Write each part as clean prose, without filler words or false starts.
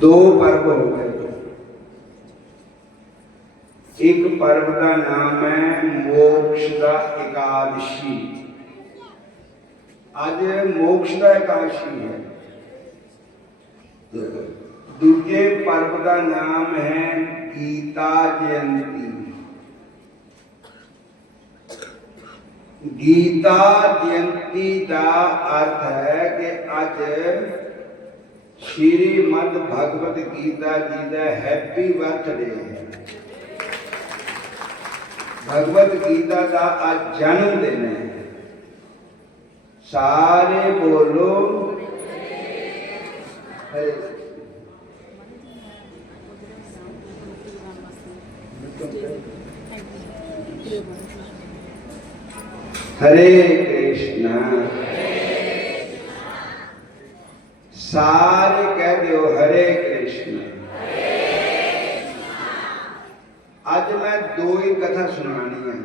दो पर्व हो गए। एक पर्व का नाम है मोक्ष का एकादशी। आज मोक्ष का एकादशी है। दूसरे पर्व का नाम है गीता जयंती। गीता जयंती का अर्थ है कि आज श्रीमद भगवत गीता जी का हैप्पी बर्थडे है। भगवत गीता का आज जन्मदिन है। सारे बोलो हरे। हरे कृष्णा। सारे कह दो हरे कृष्णा। आज मैं दो ही कथा सुनानी है।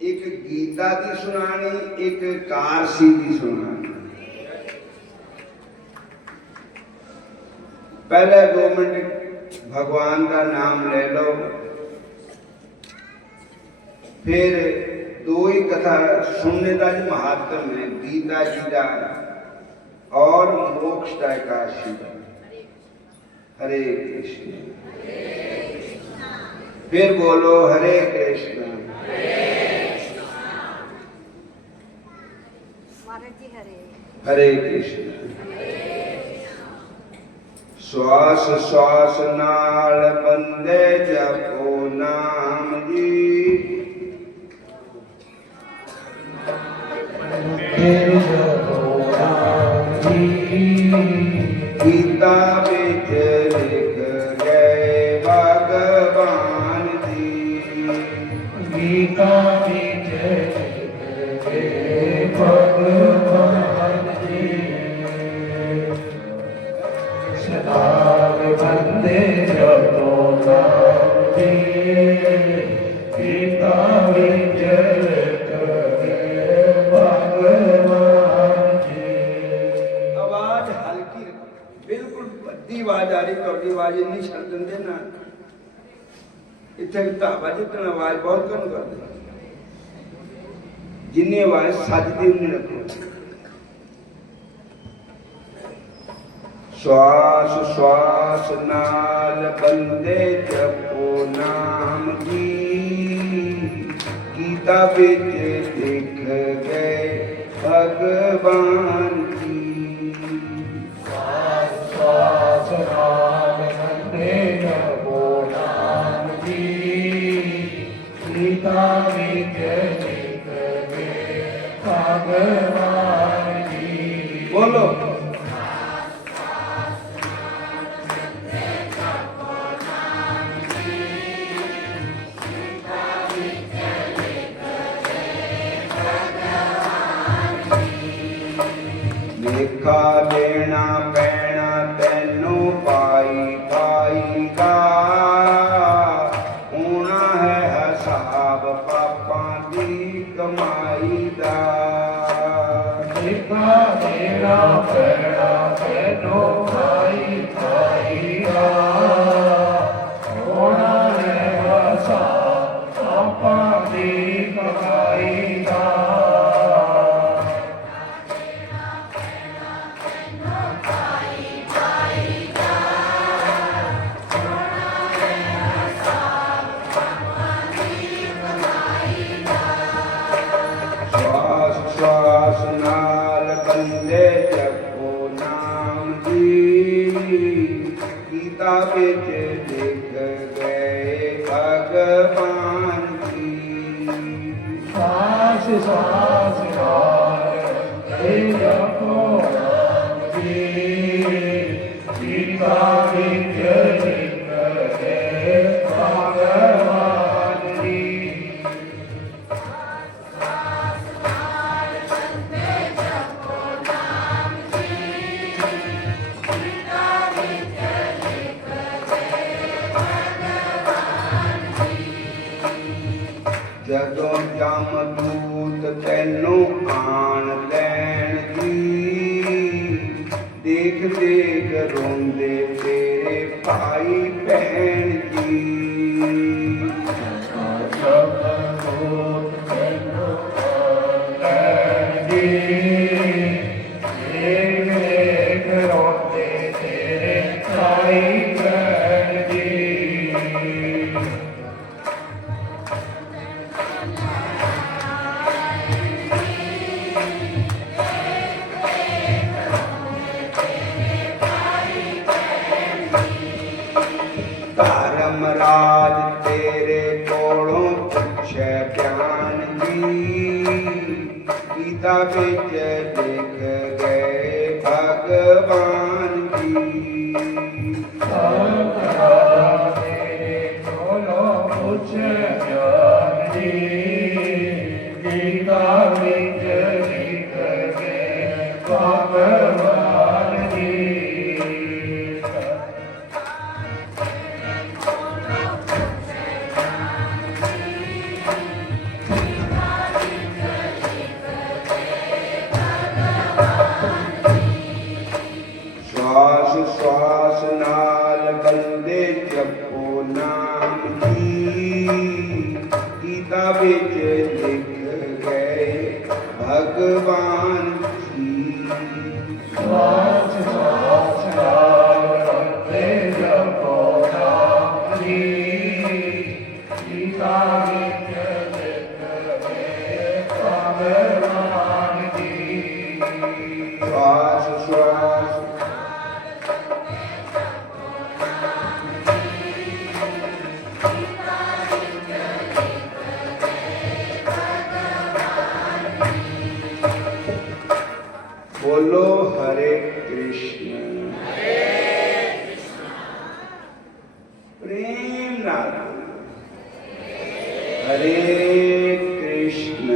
एक गीता की सुनानी, एक कारसी की सुनानी। पहले 2 मिनट भगवान का नाम ले लो, फिर दो ही कथा सुनने का जो महात्म है गीता जी का और मोक्ष का एकादशी का। हरे कृष्ण। फिर बोलो हरे कृष्ण। हरे कृष्ण। श्वास श्वास नाल बंदे जपो नाम जी। गीता विच लिख गए भगवान जी। गीता विच लिख गए भगवान जी। सदा बंदे जपो नाम जी। गीता विच लिख गए भगवान जी। आवाज हल्की बिल्कुल बड़ी आवाज आ रही। कभी आवाज इन्नी छड़ देंगे ना, इतने ढाबा जितना आवाज बहुत कम कर दे। जिन्नी आवाज सजदी उन्नी रखो। श्वास श्वास नाल बंदे जपो नाम जी। गीता विच लिख गए भगवान जी। श्वास श्वास नाल बंदे जपो नाम जी। गीता विच लिख गए भगवान जी। बोलो लेखा देना पैना तैनू पाई पाई का। होना है हिसाब पापां दी कमाई दा। लेखा देना पैना तैनू पाई पाई का। होना है हिसाब पापां दी कमाई दा। श्वास नाल बंदे जपो नाम जी। गीता विच लिख गए भगवान जी। श्वास श्वास नाल बंदे जपो नाम जी। गीता विच लिख गए भगवान जी। जदों जमदूत तैनू आन लैन जी। देख देख रोंदे तेरे भाई बहन जी। धर्मराज तेरे कोलों पूछे ज्ञान जी, गीता विच लिख गए भगवान जी। धर्मराज तेरे कोलों पूछे ज्ञान जी, गीता विच लिख गए भगवान जी। श्वास श्वास नाल बंदे जपो नाम जी, गीता विच लिख गए भगवान जी। श्वास श्वास नाल बंदे जपो नाम जी, गीता विच लिख गए भगवान जी। श्वास श्वास बोलो हरे कृष्ण। प्रेम नाल हरे कृष्ण।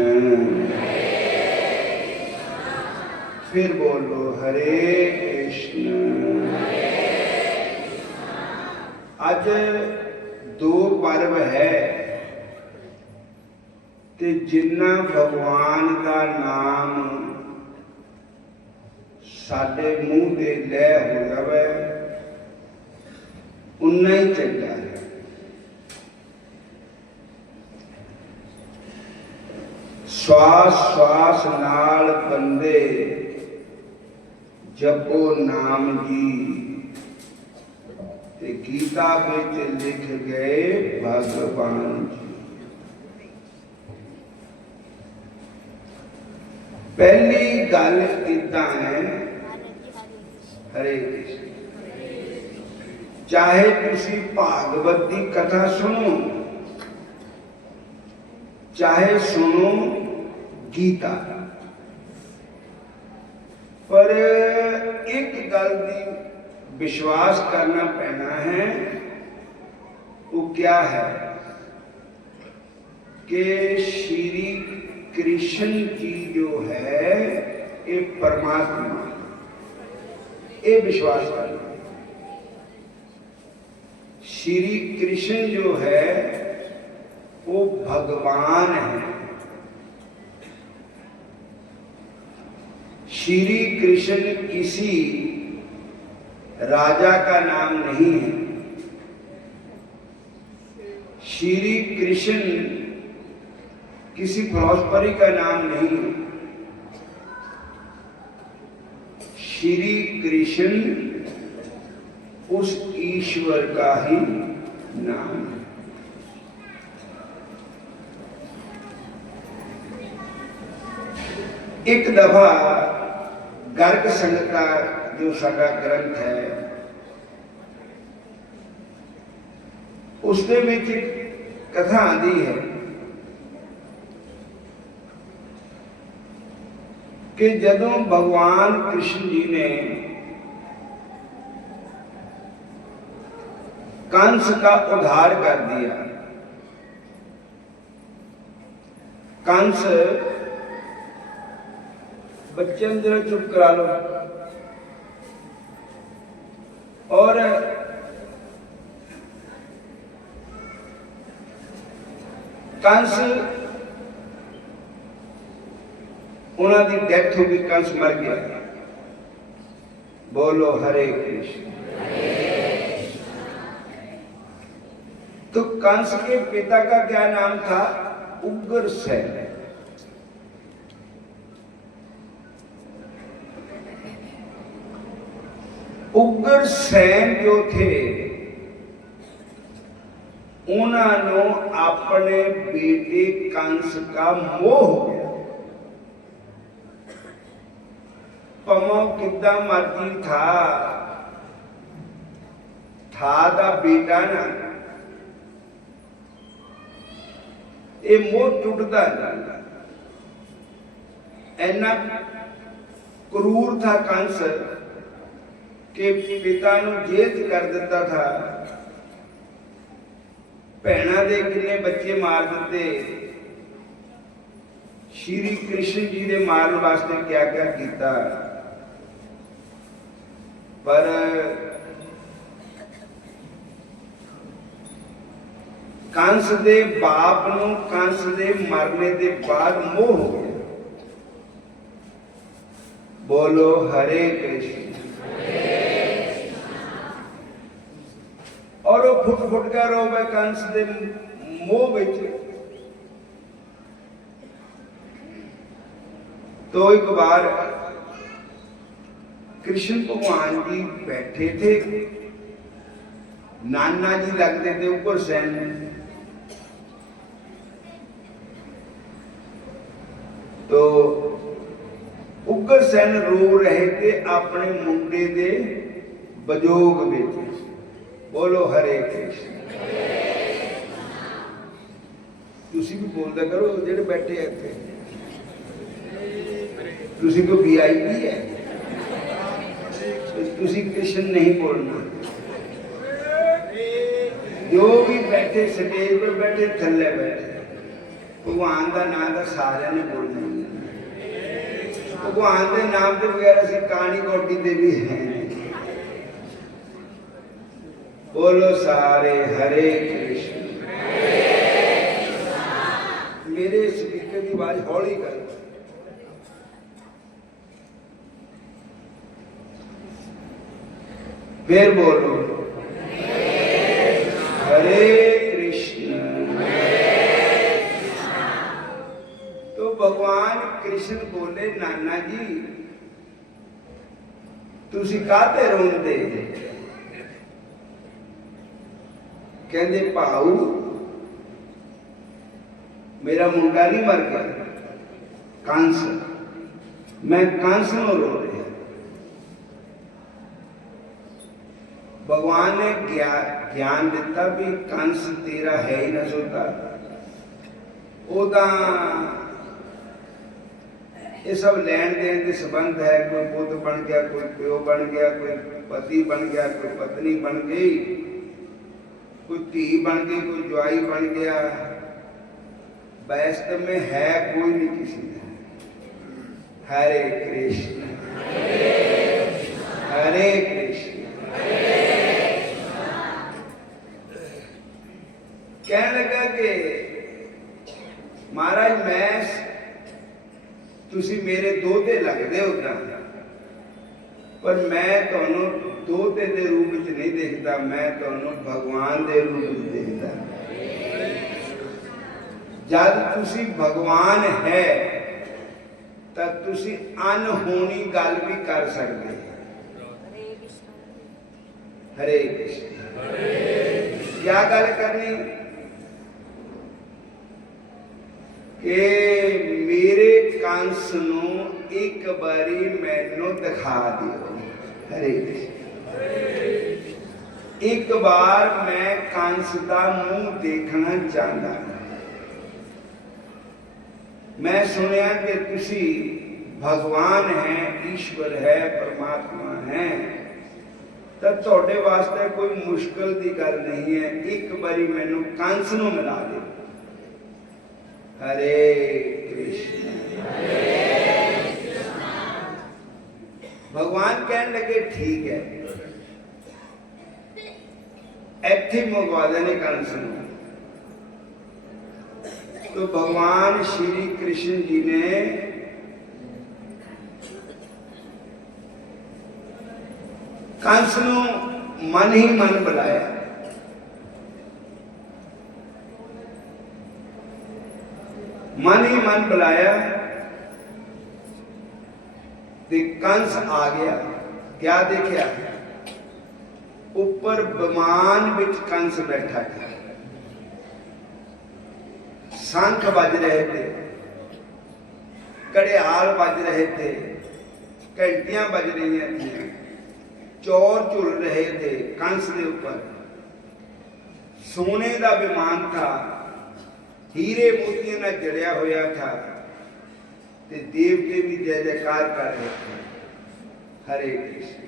फिर बोलो हरे कृष्ण। आज दो पर्व है ते जिन्ना भगवान का नाम साडे मूँह ते लै हो जावे उन्ना ही चंगा है। श्वास श्वास नाल बंदे जपो नाम जी, ते गीता विच लिख गए भगवान जी। पहली गल इदा है, हरे कृष्ण, चाहे तुसी भागवत की कथा सुनो, चाहे सुनो गीता, पर एक गल की विश्वास करना पैना है। वो क्या है कि श्री कृष्ण जी जो है ये परमात्मा, ये विश्वास करना। श्री कृष्ण जो है वो भगवान है। श्री कृष्ण किसी राजा का नाम नहीं है। श्री कृष्ण किसी फिलॉसफरी का नाम नहीं है। श्री कृष्ण उस ईश्वर का ही नाम है। एक दफा गर्ग संहिता जो साडा ग्रंथ है उसके विच एक कथा आती है कि जदों भगवान कृष्ण जी ने कंस का उद्धार कर दिया, कंस बच्चन जरा चुप करा लो, और कंस उन्होंने डेथ हो गई, कंस मर गया। बोलो हरे कृष्ण। तो कंस के पिता का क्या नाम था? उग्रसेन। उग्रसेन जो थे उन्होंने अपने बेटे कंस का मोह हो गया। पमो कितना मर्जी था दा बेटा ना, ये मोह टूटता नहीं। इन्ना क्रूर था कंस कि पिता नूं जेल कर दिता था, भैणों के किन्ने बच्चे मार दिते, श्री कृष्ण जी ने मारने वास्ते क्या क्या किया। पर कंस दे बाप नूं कंस दे मरने के बाद मोह हो गया। बोलो हरे कृष्ण। और वो फुट फुट कर रो गए कंस दे मोह विच। तो एक बार कृष्ण भगवान जी बैठे थे, नाना जी लगते थे उग्रसेन। तो उग्रसेन रो रहे थे अपने मुंडे दे बजोग विच। बोलो हरे कृष्ण। तुसी भी बोलदा करो जेडे बैठे इत्थे, तुसी को VIP है, तुसी कृष्ण नहीं बोलना। जो भी बैठे स्टेज पर बैठे थल्ले बैठे भगवान का नाम तो सारे ने बोलना। भगवान के नाम के बगैर असी कहानी कोटी दे भी हैं। बोलो सारे हरे कृष्ण। मेरे स्पीकर की आवाज हौली कर। फिर बोलो हरे कृष्ण। तो भगवान कृष्ण बोले, नाना जी तुसी काते रोंदे? कहते भाऊ मेरा मुंडा नहीं मर गया कंस, मैं कंस नूं रो रहा। भगवान ने ज्ञान दिता भी कंस तेरा है ही ना सोता। ये सब लैन देन के संबंध है। कोई पुत्र बन गया, कोई प्यो बन गया, कोई पति बन गया, कोई पत्नी बन गई, कोई धी बन गई, कोई ज्वाई बन गया। वास्तव में है कोई नहीं किसी का। हरे कृष्ण हरे कृष्ण। कहने लगा कि महाराज मैं तुसी मेरे दोते लगते हो, पर मैं तुहानू दोते दे रूप में नहीं देखता, मैं तुहानू भगवान दे रूप में देखता। जब तुसी भगवान है तो तुसी अनहोनी गल भी कर सकते। हरे कृष्ण। क्या गल करनी कि मेरे कंस नू एक बारी मैनू दिखा दियो। हरे कृष्ण। एक बार मैं कंस का मुंह देखना चाहता। मैं सुनिया कि तुसी भगवान है, ईश्वर है, परमात्मा है, तो तुहाडे वास्ते कोई मुश्किल की गल नहीं है। एक बारी मैनू कंस नू मिला दे। हरे कृष्ण। भगवान कहने लगे ठीक है, इत्थे मंगवा देने कंस नू। तो भगवान श्री कृष्ण जी ने कंस नूं मन ही मन बुलाया। मन ही मन बुलाया ते कंस आ गया। क्या देखा? ऊपर विमान विच कंस बैठा था। शंख बज रहे थे, घड़ियाल बज रहे थे, घंटियां बज रही थी, चौर झुल रहे थे कंस के ऊपर। सोने का विमान था, हीरे मोतियों में जड़िया होया था ते देवते भी जय जयकार कर रहे थे, हरे कृष्ण।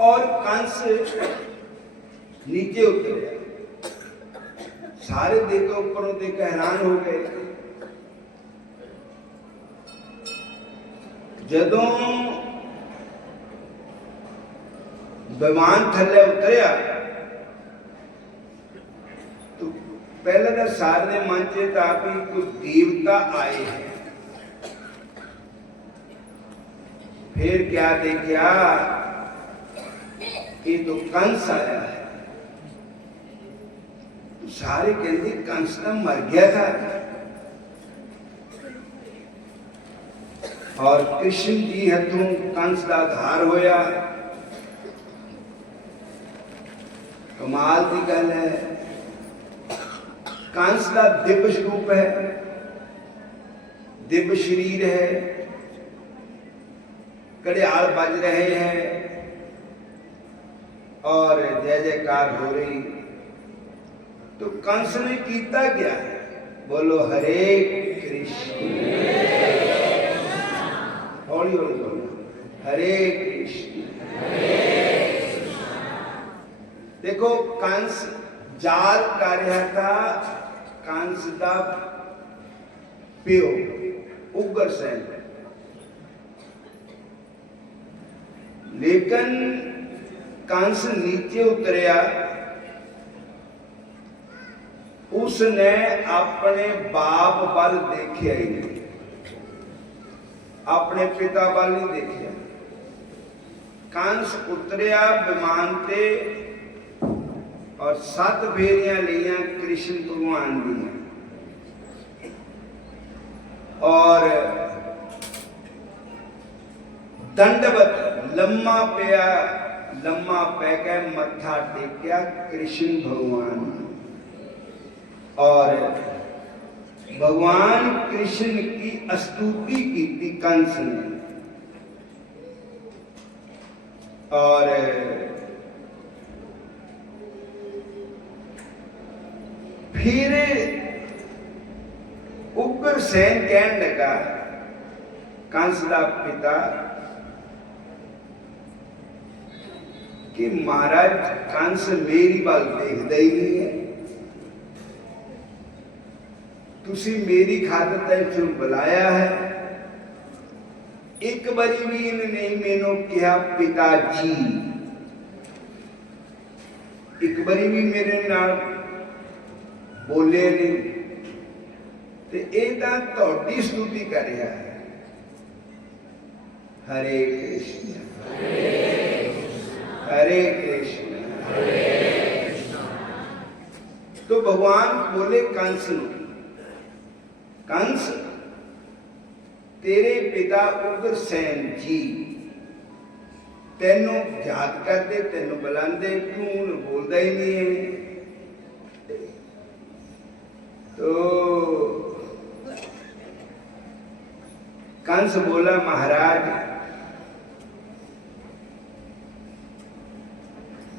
और कंस नीचे उतरे। सारे देख ऊपरों देख हैरान हो गए। जदों विमान थले उतरिया तो पहले तो सारे मन च था कि कोई देवता आए हैं। फिर क्या देखा? ये तो कंस आया है। तो सारे कहते कंस तो मर गया था। और कृष्ण जी हथों कंस का उद्धार होया। कमाल की गल है। कंस का दिव्य स्वरूप है, दिव्य शरीर है, घड़ियाल बज रहे हैं और जय जयकार हो रही। तो कंस ने कीता क्या? बोलो हरे कृष्ण। हौली हौली बोलो, हरे कृष्ण। देखो कंस जाल कर रहा था। कंस का प्यो उग्रसेन, लेकिन कंस नीचे उतरिया। उसने अपने बाप वाल देखिया ही नहीं, अपने पिता वाल नहीं देखिया। कंस उतरिया विमान ते और 7 फेरियां लिया कृष्ण भगवान दी। और दंडवत लम्मा पिया, लम्मा पैके मत्था टेकिया कृष्ण भगवान। और भगवान कृष्ण की स्तुति की थी कंस ने। और फिर उग्रसेन कहने लगा, कंस का पिता, कि महाराज कंस मेरी बाल देखता ही नहीं है। तुसी मेरी खातर तो बुलाया है। एक बारी भी इन्हें मैनू कहा पिता जी, एक बारी भी मेरे नाल बोले नहीं। ते ये तुहाडी स्तुति कर रहा है। हरे कृष्ण हरे कृष्ण। तो भगवान बोले कंस नूं, कंस तेरे पिता उग्रसेन जी तेनों याद करते, तेनों बुलाते, तू बोलता ही नहीं है। तो कंस बोला, महाराज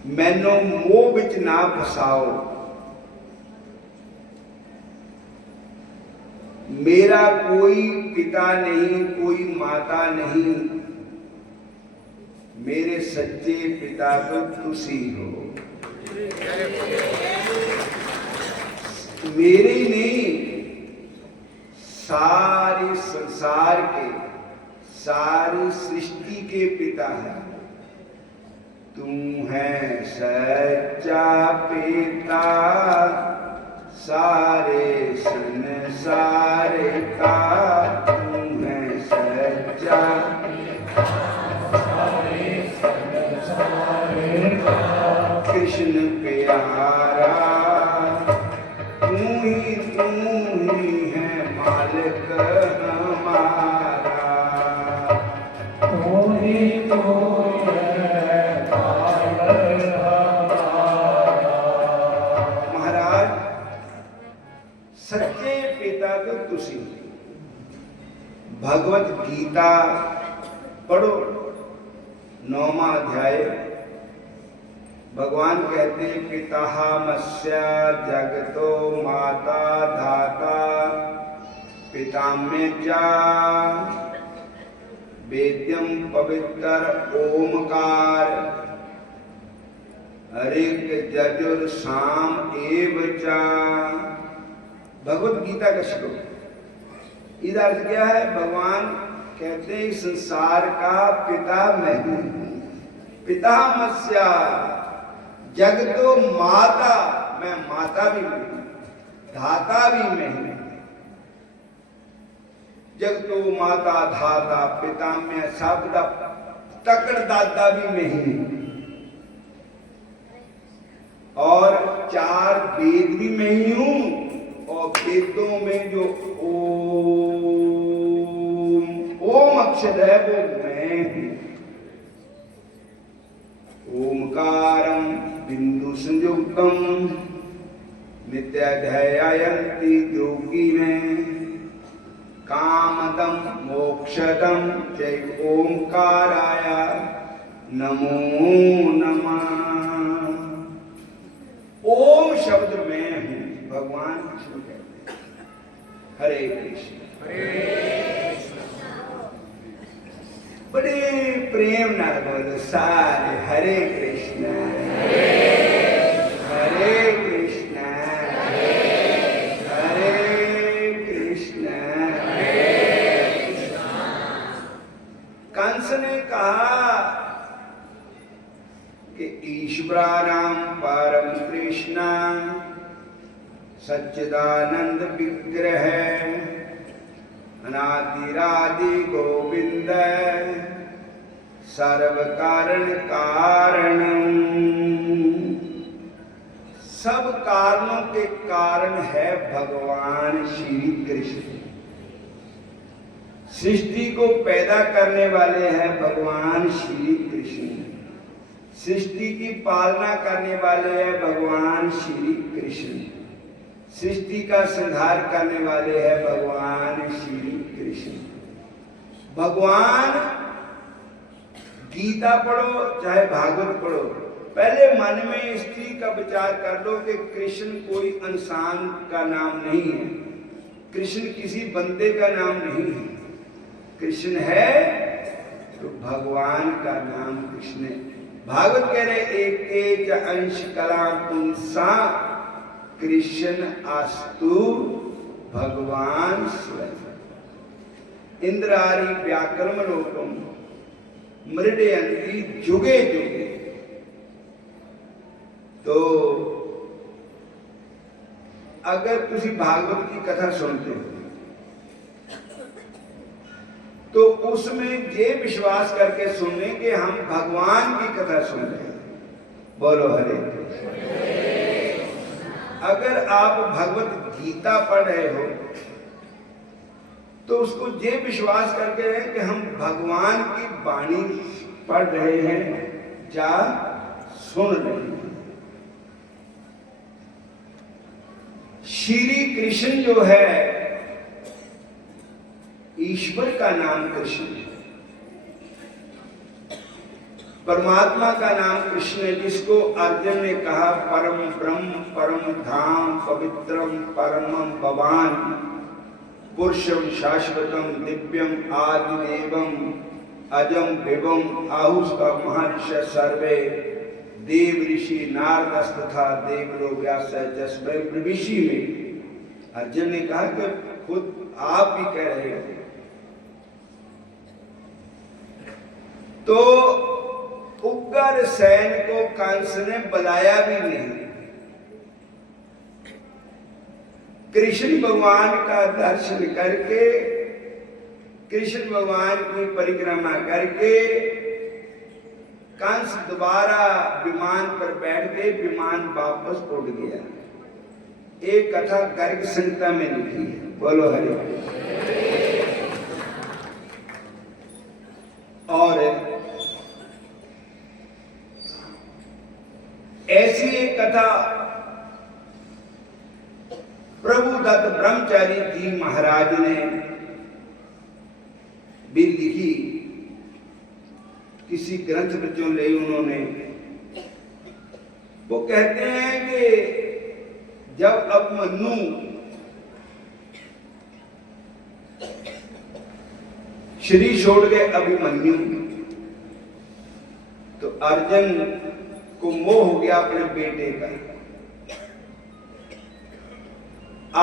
मैनों मोह विच ना फसाओ। मेरा कोई पिता नहीं, कोई माता नहीं, मेरे सच्चे पिता तो तुसी हो। मेरे ही नहीं, सारे संसार के, सारी सृष्टि के पिता है। तू है सच्चा पिता सारे संसार का। तू है सच्चा प्यारा, तू ही है मालिक हमारा। तू ही तो है मालिक हमारा। महाराज सच्चे पिता तो तुसी। भगवत गीता पढ़ो 9वां अध्याय। भगवान कहते हैं पितामहस्य जगतो माता धाता पिताम्य च वेद्यम पवित्र ओमकार ऋग यजुर साम एव च। भगवत गीता का श्लोक। इसका अर्थ क्या है? भगवान कहते हैं संसार का पिता मैं हूं। पितामहस्य जगतो माता, मैं माता भी हूं, धाता भी मैं हूं। जगतो माता धाता पिताम्य शब्द तकड़ दाता भी मैं हूं। और 4 वेद भी मैं ही हूं। और वेदों में जो ओम अक्षर है वो मैं हूं। ओमकारम बिंदु संयुक्तम नित्याध्यायन्ति योगिने कामदम मोक्षदम जय ओमकाराय नमो नमः। ओम शब्द में हूं, भगवान कृष्ण कहते हैं। हरे कृष्ण। बड़े प्रेम नाल बोलो सारे हरे कृष्ण हरे कृष्ण हरे कृष्ण। कंस ने कहा कि ईश्वराणाम परम कृष्ण सच्चिदानंद विग्रह अनादिरादि गोविंद सर्व कारण कारण। सब कारणों के कारण है भगवान श्री कृष्ण। सृष्टि को पैदा करने वाले हैं भगवान श्री कृष्ण। सृष्टि की पालना करने वाले हैं भगवान श्री कृष्ण। सृष्टि का संहार करने वाले हैं भगवान श्री कृष्ण। भगवान गीता पढ़ो चाहे भागवत पढ़ो, पहले मन में स्त्री का विचार कर लो कि कृष्ण कोई इंसान का नाम नहीं है, कृष्ण किसी बंदे का नाम नहीं है। कृष्ण है तो भगवान का नाम कृष्ण है। भागवत कह रहे एक अंश कला पुंसा कृष्ण अस्तु भगवान स्वयं। इंद्रारी व्याकरण लोकम मृडयंती जुगे जुगे। तो अगर तुसी भागवत की कथा सुनते हो तो उसमें ये विश्वास करके सुनने कि हम भगवान की कथा सुन रहे हैं। बोलो हरे कृष्ण। अगर आप भगवत गीता पढ़ रहे हो तो उसको ये विश्वास करके रहे कि हम भगवान की वाणी पढ़ रहे हैं या सुन रहे हैं। श्री कृष्ण जो है ईश्वर का नाम कृष्ण है। परमात्मा का नाम कृष्ण है, जिसको अर्जुन ने कहा परम ब्रह्म परम धाम पवित्रम परमम भवान पुरुषम शाश्वतम दिव्यम आदिदेवम अजम विभम आहुष का महर्ष सर्वे देव ऋषि नारद तथा देवलोक व्यास ऋषि में। अर्जुन ने कहा कि खुद आप भी कह रहे हो। तो उग्र सैन को कंस ने बुलाया भी नहीं। कृष्ण भगवान का दर्शन करके, कृष्ण भगवान की परिक्रमा करके कंस दोबारा विमान पर बैठ गए, विमान वापस उड़ गया। एक कथा गर्ग संहिता में लिखी है। बोलो हरे कृष्ण। और ऐसी एक कथा प्रभु दत्त ब्रह्मचारी जी महाराज ने भी लिखी, किसी ग्रंथ बच्चों ले उन्होंने। वो कहते हैं कि जब अभिमन्यु शरीर छोड़ गए अभिमन्यु, तो अर्जुन को मोह हो गया अपने बेटे का।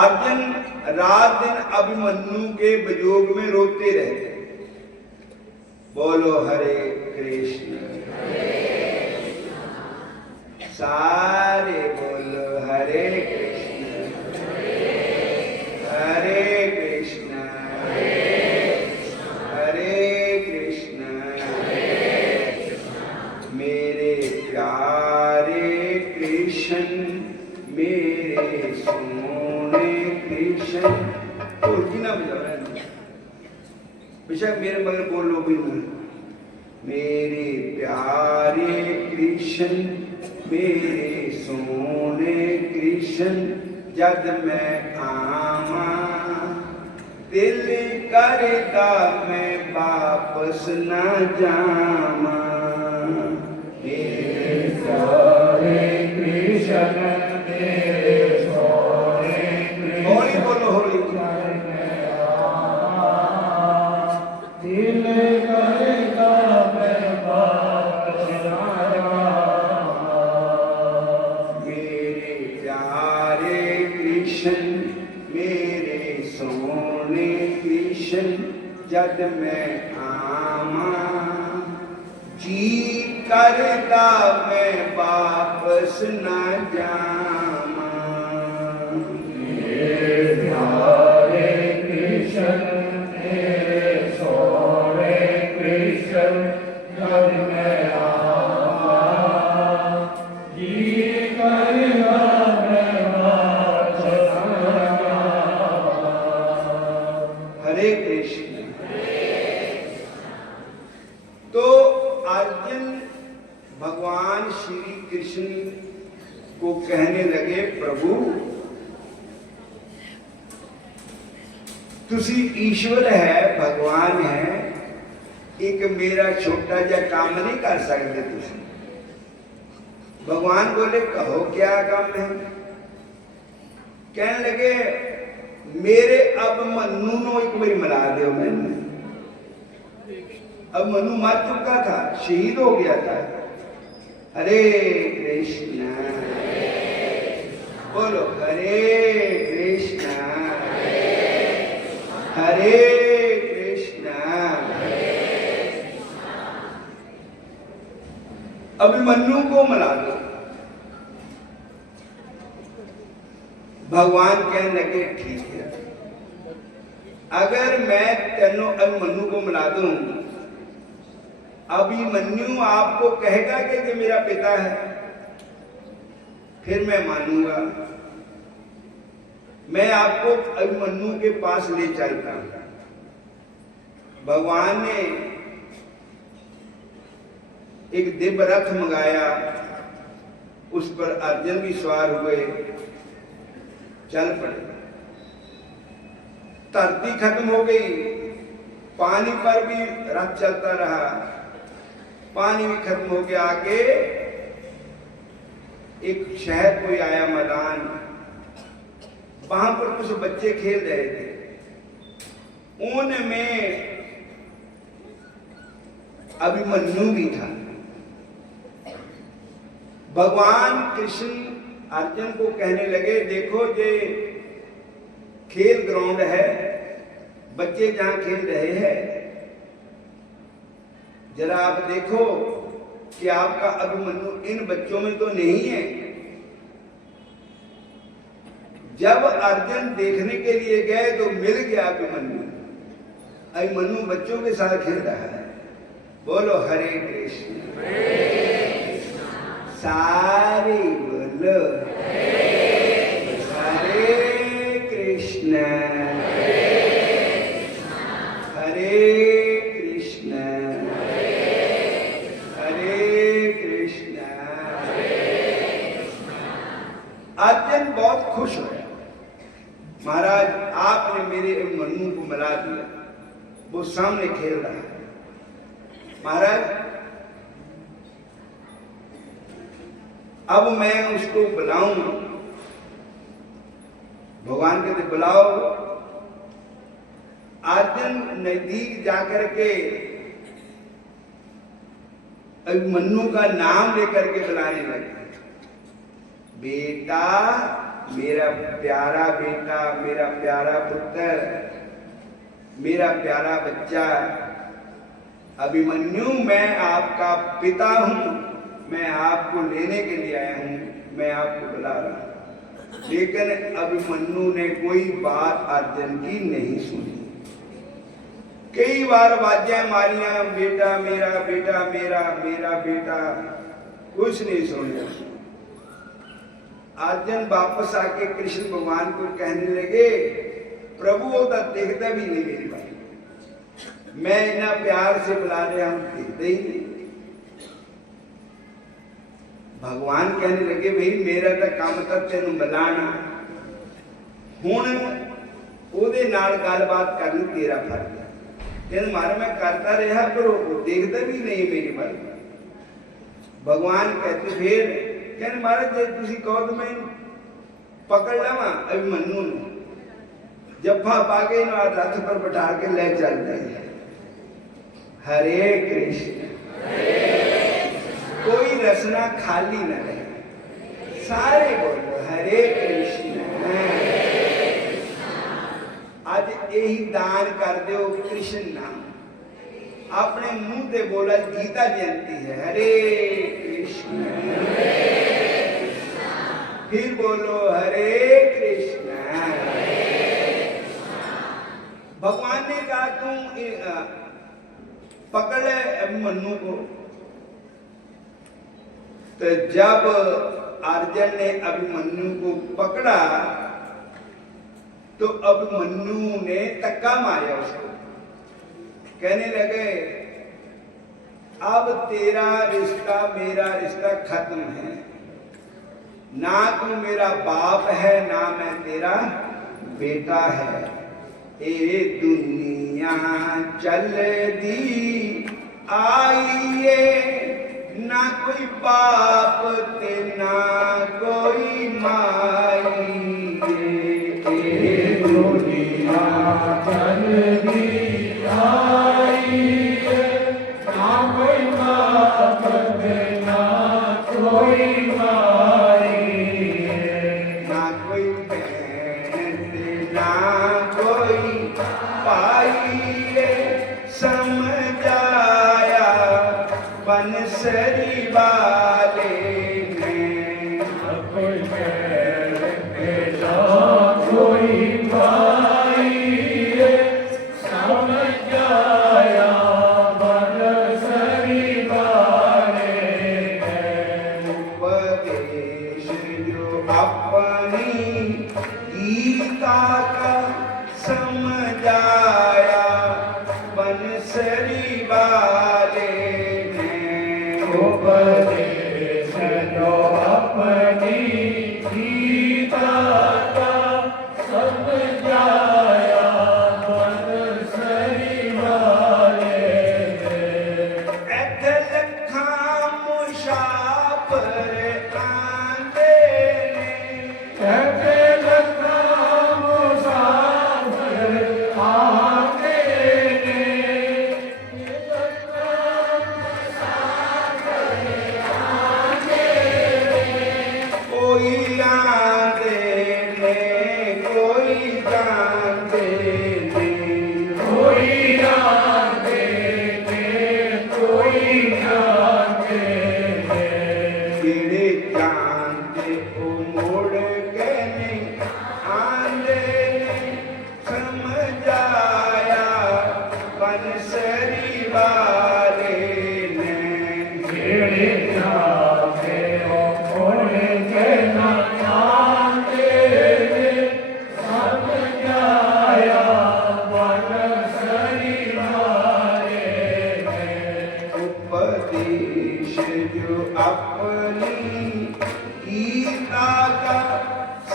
अर्जुन रात दिन अभिमन्यु के वियोग में रोते रहते। बोलो हरे कृष्ण। सारे बोलो हरे कृष्ण हरे कृष्ण हरे कृष्ण। मेरे प्यारे कृष्ण, मेरे सोने कृष्ण। ढोलकी ना बजाओ, बेशक मेरे मगर बोलो भी ना। मेरे प्यारे कृष्ण, मेरे सोने कृष्ण, जद मैं आवा दिल करता मैं वापस न जावा। मेरे प्यारे कृष्ण, मेरे सोने कृष्ण, होली बोलो होली। दिल करता मैं वापस न जावा। मेरे प्यारे कृष्ण, मेरे सोने कृष्ण, जद मैं आवा जी करता मैं वापस न जावा। मेरे प्यारे कृष्ण, मेरे सोने कृष्ण, जब मैं आवा जी करता मैं वापस न जावा। हरे कृष्ण। तो अर्जुन भगवान श्री कृष्ण को कहने लगे, प्रभु तुसी ईश्वर है, भगवान है, एक मेरा छोटा जा काम नहीं कर सकते तुसी? भगवान बोले कहो क्या काम है? कहने लगे मेरे अभिमन्यु नो एक बारी मिला दो। मैंने अभिमन्यु मर चुका था, शहीद हो गया था। हरे कृष्ण। बोलो हरे कृष्ण हरे कृष्ण। अभिमन्यु को मिला दो। भगवान कहने लगे ठीक है, अगर मैं तेनों अभिमन्यु को मिला दूं, अभिमन्यु आपको कहेगा कि मेरा पिता है, फिर मैं मानूंगा। मैं आपको अभिमन्यु के पास ले चलता हूं। भगवान ने एक दिव्य रथ मंगाया, उस पर अर्जुन भी सवार हुए, चल पड़े। धरती खत्म हो गई, पानी पर भी रथ चलता रहा, पानी भी खत्म हो गया। आगे एक शहर कोई आया, मैदान, वहां पर कुछ बच्चे खेल रहे थे। उनमें अभिमन्यु भी था। भगवान कृष्ण अर्जुन को कहने लगे देखो ये खेल ग्राउंड है, बच्चे जहां खेल रहे हैं, जरा आप देखो कि आपका अभिमन्यु इन बच्चों में तो नहीं है। जब अर्जुन देखने के लिए गए तो मिल गया अभिमन्यु। अभिमन्यु बच्चों के साथ खेल रहा है। बोलो हरे कृष्ण। सारे बोलो हरे कृष्ण हरे कृष्ण हरे कृष्ण। अर्जुन बहुत खुश हो गया, महाराज आपने मेरे मन्नू को मिला दिया, वो सामने खेल रहा है। महाराज अब मैं उसको बुलाऊं, भगवान कहते बुलाओ। अर्जुन नजदीक जाकर के मन्नू का नाम लेकर के बुलाने लगे, बेटा मेरा प्यारा बेटा, मेरा प्यारा पुत्र, मेरा प्यारा बच्चा अभिमन्यु, मैं आपका पिता हूं, मैं आपको लेने के लिए आया हूं, मैं आपको बुला रहा हूं। लेकिन अभिमन्यु ने कोई बात अर्जुन की नहीं सुनी। कई बार आवाजें मारियां, बेटा मेरा, बेटा मेरा, मेरा बेटा, कुछ नहीं सुना। अर्जुन वापस आके कृष्ण भगवान को कहने लगे, प्रभु वो तो देखता भी नहीं मेरी बात, मैं इतना प्यार से बुला रहा हूं, देखते ही नहीं। भगवान कहने लगे, भाई मेरा तो काम था तेन बुलाना, हुण ओदे नाल गलबात करनी तेरा फर्ज है। कहते मारे मैं करता रहा पर वो देखता भी नहीं मेरी बात। भगवान कहते फिर कहने महाराज जे तुसी कहो तो मैं पकड़ लवा अभिमन्यु ने, जफ्फा पाके ना रथ पर बैठा के ले चलते हैं। हरे कृष्ण, कोई रचना खाली न रहे, सारे बोलो हरे कृष्ण। आज यही दान कर दो कृष्ण नाम, अपने मुंह से बोला गीता जयंती है, हरे कृष्ण, फिर बोलो हरे कृष्ण। भगवान ने कहा तुम पकड़ ले अभिमन्यु को। तो जब अर्जुन ने अभिमन्यु को पकड़ा तो अभिमन्यु ने धक्का मारा उसको, कहने लगे अब तेरा रिश्ता मेरा रिश्ता खत्म है, ना तू मेरा बाप है ना मैं तेरा बेटा है। ए दुनिया चल दी आइए, ना कोई बाप ते ना कोई माई। ए दुनिया चल दी आइए, ना कोई बाप ते ना कोई माई, ना कोई बहन ते ना कोई पाई। समझाया बंसरी वाले ने, कोई बैर के ना कोई भाई, समझाया बंसरी वाले ने। उपदेश जो अपनी गीता का समझाया बंसरी वाले ने। उपदेश जो अपनी गीता का समझाया बंसरी वाले ने। ऐथे लखां मुसाफिर आंदे ने, कहते लखां मुसाफिर आते ने, कोई जो अपनी गीता का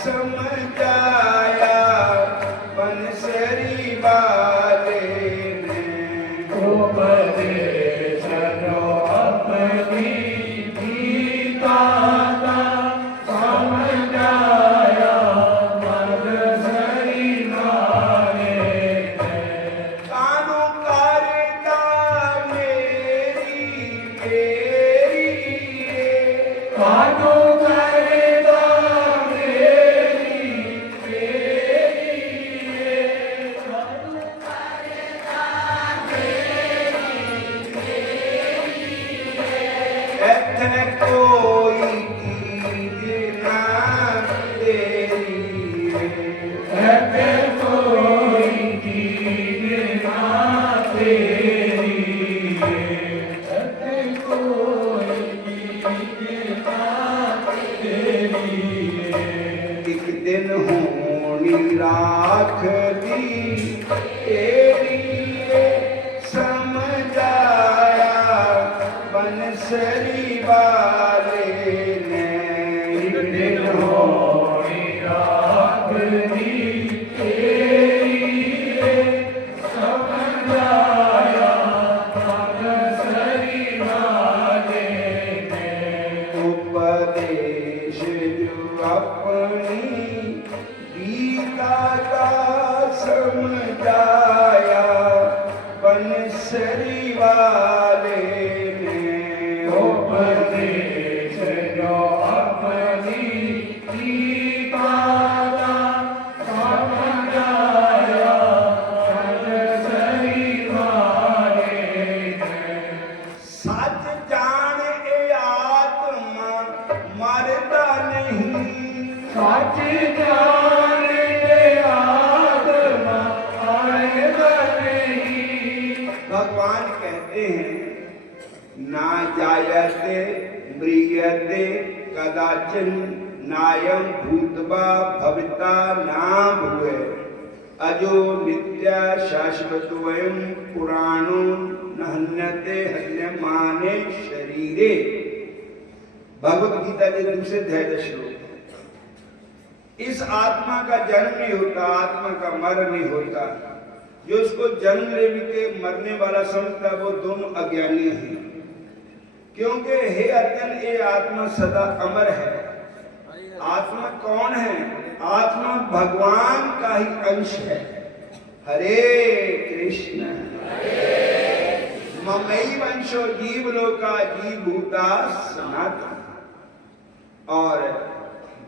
समझाया बंसरी वाले ने। उपदेश जो अपनी गीता का समझाया बंसरी वाले ने। कानों करता मेरी मेरी कानों करता ऐथे कोई कीज ना तेरी ऐसे कोई चीज ना तेरी, ऐसे कोई चीज ना तेरी। एक दिन होनी राख दी तेरी समझाया बंसरी वाले ने। एक दिन होनी राख दी तेरी समझाया बंसरी वाले ने। उपदेश जो अपनी गीता का समझाया बंसरी वाले ने। उपदेश जो अपनी गीता का समझाया बंसरी वाले ने। सच जान ए आत्मा मरता नहीं। सच जाने आत्मा आएगा नहीं। भगवान कहते हैं ना जायते म्रियते कदाचन नायम भूतवा भविता ना भुवे अजो नित्य शाश्वतोयम पुराणो न हन्यते हन्यमाने शरीरे। भगवत गीता के दूसरे अध्याय श्लोक। इस आत्मा का जन्म नहीं होता, आत्मा का मरण नहीं होता। जो उसको जन्म लेके मरने वाला समझता है वो दोनों अज्ञानी हैं। क्योंकि हे अर्जुन ये आत्मा सदा अमर है। आत्मा कौन है? आत्मा भगवान का ही अंश है। हरे कृष्ण ममई वंशो जीवलोका जीवभूता सनातन। और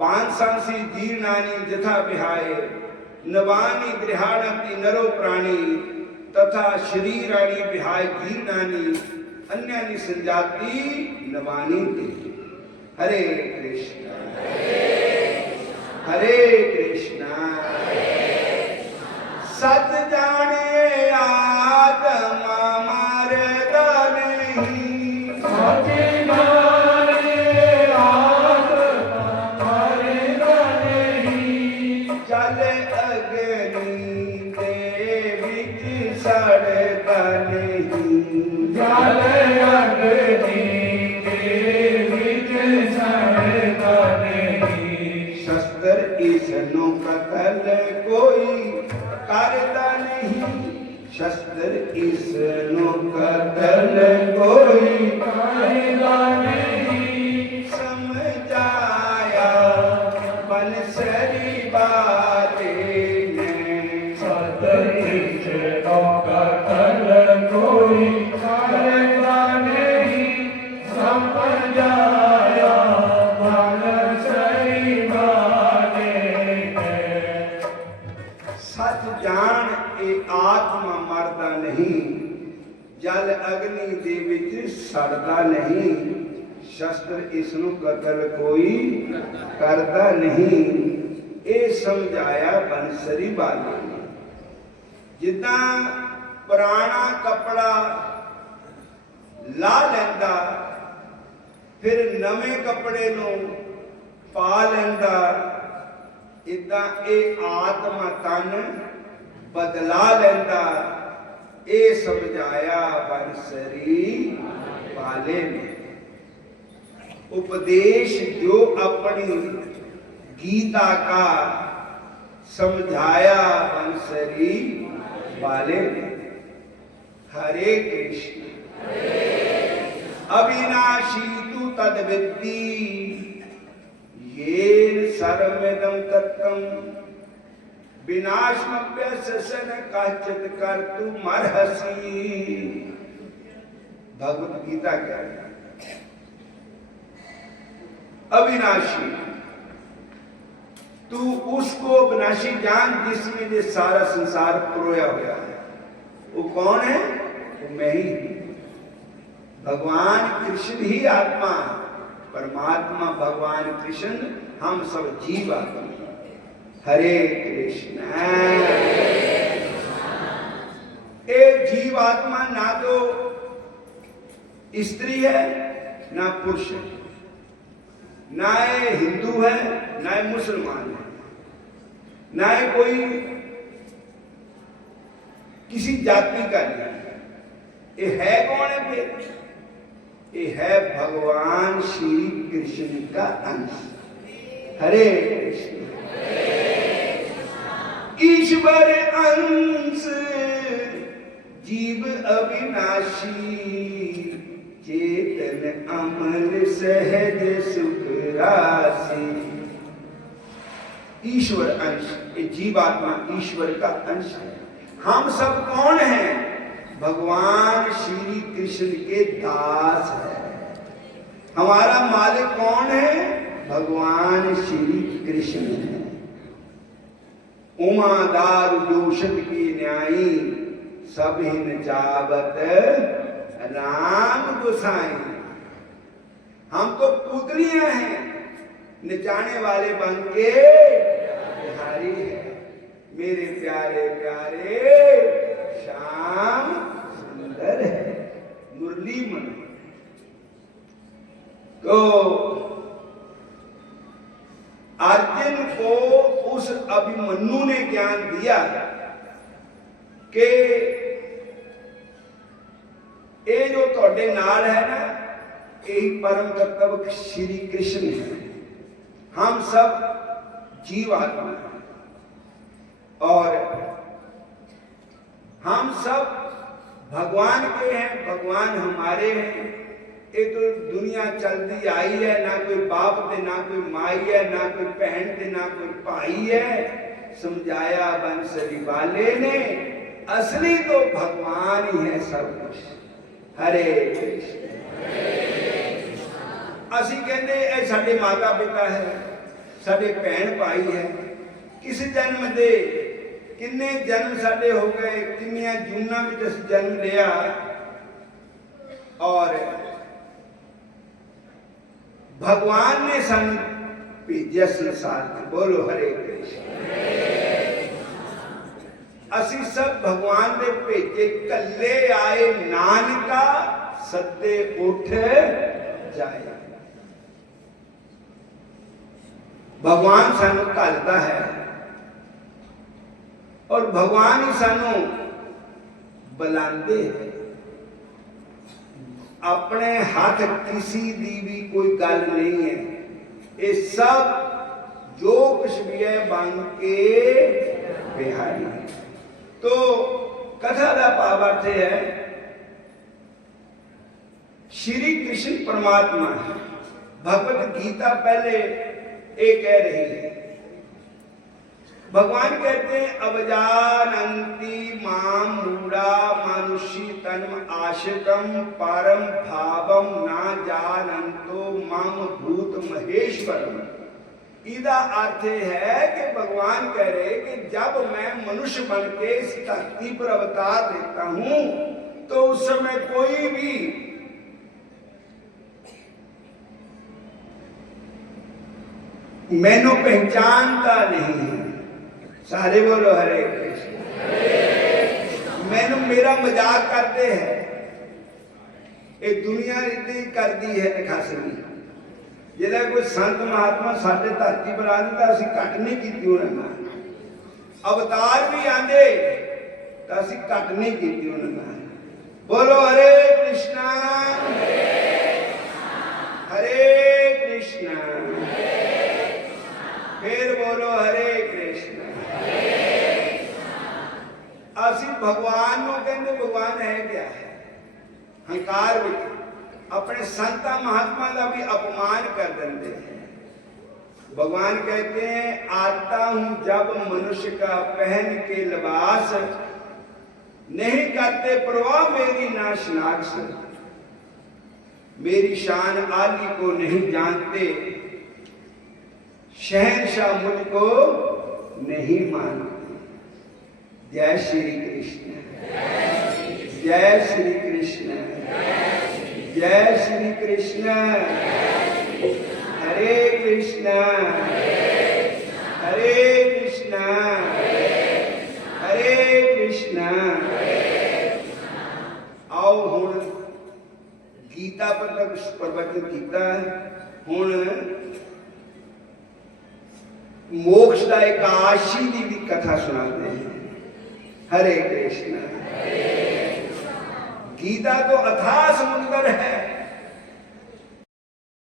बांसांसी जीर्णानि जथा विहाय नवानि गृहाणन्ति नरो प्राणी तथा शरीराणि विहाय जीर्णानि अन्यानि संजाति नवानि ते। हरे कृष्ण हरे कृष्ण। सत जाने आत्मा मरता नहीं। सच जाने आत्मा मरता नहीं। चल अग्नि दे विच सड़ता नहीं। जल अग्नि के विच सड़ता नहीं। शस्त्र इसनो कतल कोई करता नहीं। शस्त्र इसनो कतल कोई करता नहीं। समझाया बंसरी वाले ने। सतहित कतल कोई करता नहीं। समझाया बंसरी वाले ने। सच जान ए आत्मा मरदा नहीं। जल अग्नि दे विच सड़दा नहीं। शस्त्र इसनु कतल कोई करदा नहीं। ए समझाया बंसरी वाले ने। जिदा पुराना कपड़ा ला लेंदा फिर नवे कपड़े नूं पा लेंदा, इदा ए आत्मा तन बदला लेंदा। ए समझाया बंसरी वाले ने। उपदेश जो अपनी गीता का समझाया बंसरी वाले ने। हरे कृष्ण। अविनाशी तु तद्विद्धि येन सर्वमिदं तत्त्वं विनाशमप्यस्य न काचित् कर्तुमर्हसि। भगवत गीता कहती है अविनाशी, तू उसको अविनाशी जान जिसमें ये सारा संसार प्रोया हुआ है। वो कौन है? वो मैं ही हूं। भगवान कृष्ण ही आत्मा, परमात्मा भगवान कृष्ण, हम सब जीव आत्मा। हरे कृष्ण। एक जीव आत्मा ना तो स्त्री है ना पुरुष है, ना ये हिंदू है ना ये मुसलमान है, ना ये कोई किसी जाति का नहीं। ये है कौन है फिर? ये है भगवान श्री कृष्ण का अंश। हरे कृष्ण। ईश्वर अंश जीव अविनाशी, चेतन अमर सहज सुख राशि। ईश्वर अंश, ये जीवात्मा ईश्वर का अंश है। हम सब कौन हैं? भगवान श्री कृष्ण के दास है। हमारा मालिक कौन है? भगवान श्री कृष्ण है। उमा दारु जोशत की न्यायी, सब हिन जावत राम गोसाई। हम तो पुतलियां हैं, नचाने वाले बन के बिहारी है। मेरे प्यारे प्यारे श्याम सुंदर है, मुरली मन। तो अर्जुन को उस अभिमन्यु ने ज्ञान दिया कि ये जो थोड़े नाल है ना, यही परम तत्व श्री कृष्ण है। हम सब जीव आत्मा हैं और हम सब भगवान के हैं, भगवान हमारे हैं। ये तो दुनिया चलती आई है, ना कोई बाप थे ना कोई माई है, ना कोई बहन थे ना कोई भाई है। समझाया बंसरी वाले ने, असली तो भगवान ही है सब कुछ। हरे कृष्ण। असी कहते ए साडे माता पिता है, साडे भैन भाई है। किस जन्म दे किन्ने जन्म साडे हो गए, किन्नियां जूना में अस जन्म लिया और भगवान ने सन भेजा संसार में। बोलो हरे कृष्ण। असी सब भगवान ने भेजे, कल्ले आए नानका सत्ते उठ जाए। भगवान सानू घलता है और भगवान ही सानू बुलाते हैं। अपने हाथ किसी दी भी कोई गल नहीं है। ये सब जो कुछ भी है बन के बिहारी है। तो कथा का भाव अर्थ है श्री कृष्ण परमात्मा है। भगवत गीता पहले एक कह रही है, भगवान कहते हैं अवजानन्ति माम मूढ़ा मानुषी तन्म आशिकम परम भावम ना जानन्तो मम भूत महेश्वरम। इसका अर्थ है कि भगवान कह रहे कि जब मैं मनुष्य बन के इस धरती पर अवतार लेता हूं तो उस समय कोई भी मैनू पहचानता नहीं है। सारे बोलो हरे कृष्ण। मैनू मेरा मजाक करते हैं। ये दुनिया इतनी कर दी है नखासनी। जिला कोई संत महात्मा साढ़े धरती पर आते तो असं घट नहीं की उन्होंने, अवतार भी आते तो असं घट नहीं की उन्होंने। बोलो हरे कृष्णा हरे भगवान नो कहते भगवान है क्या है हंकार भी अपने संता महात्मा का भी अपमान कर देते हैं। भगवान कहते हैं आता हूं जब मनुष्य का पहन के लिबास नहीं करते परवाह मेरी नाशनाक्ष मेरी शान आली को नहीं जानते शहंशाह मुझको नहीं मानते। जय श्री कृष्ण जय श्री कृष्ण जय श्री कृष्ण हरे कृष्ण हरे कृष्ण हरे कृष्ण। आओ हुण गीता पर तक प्रवचन किया हुण मोक्षदा एकादशी की भी कथा सुनाते हैं। हरे कृष्ण। गीता तो अथाह समुद्र है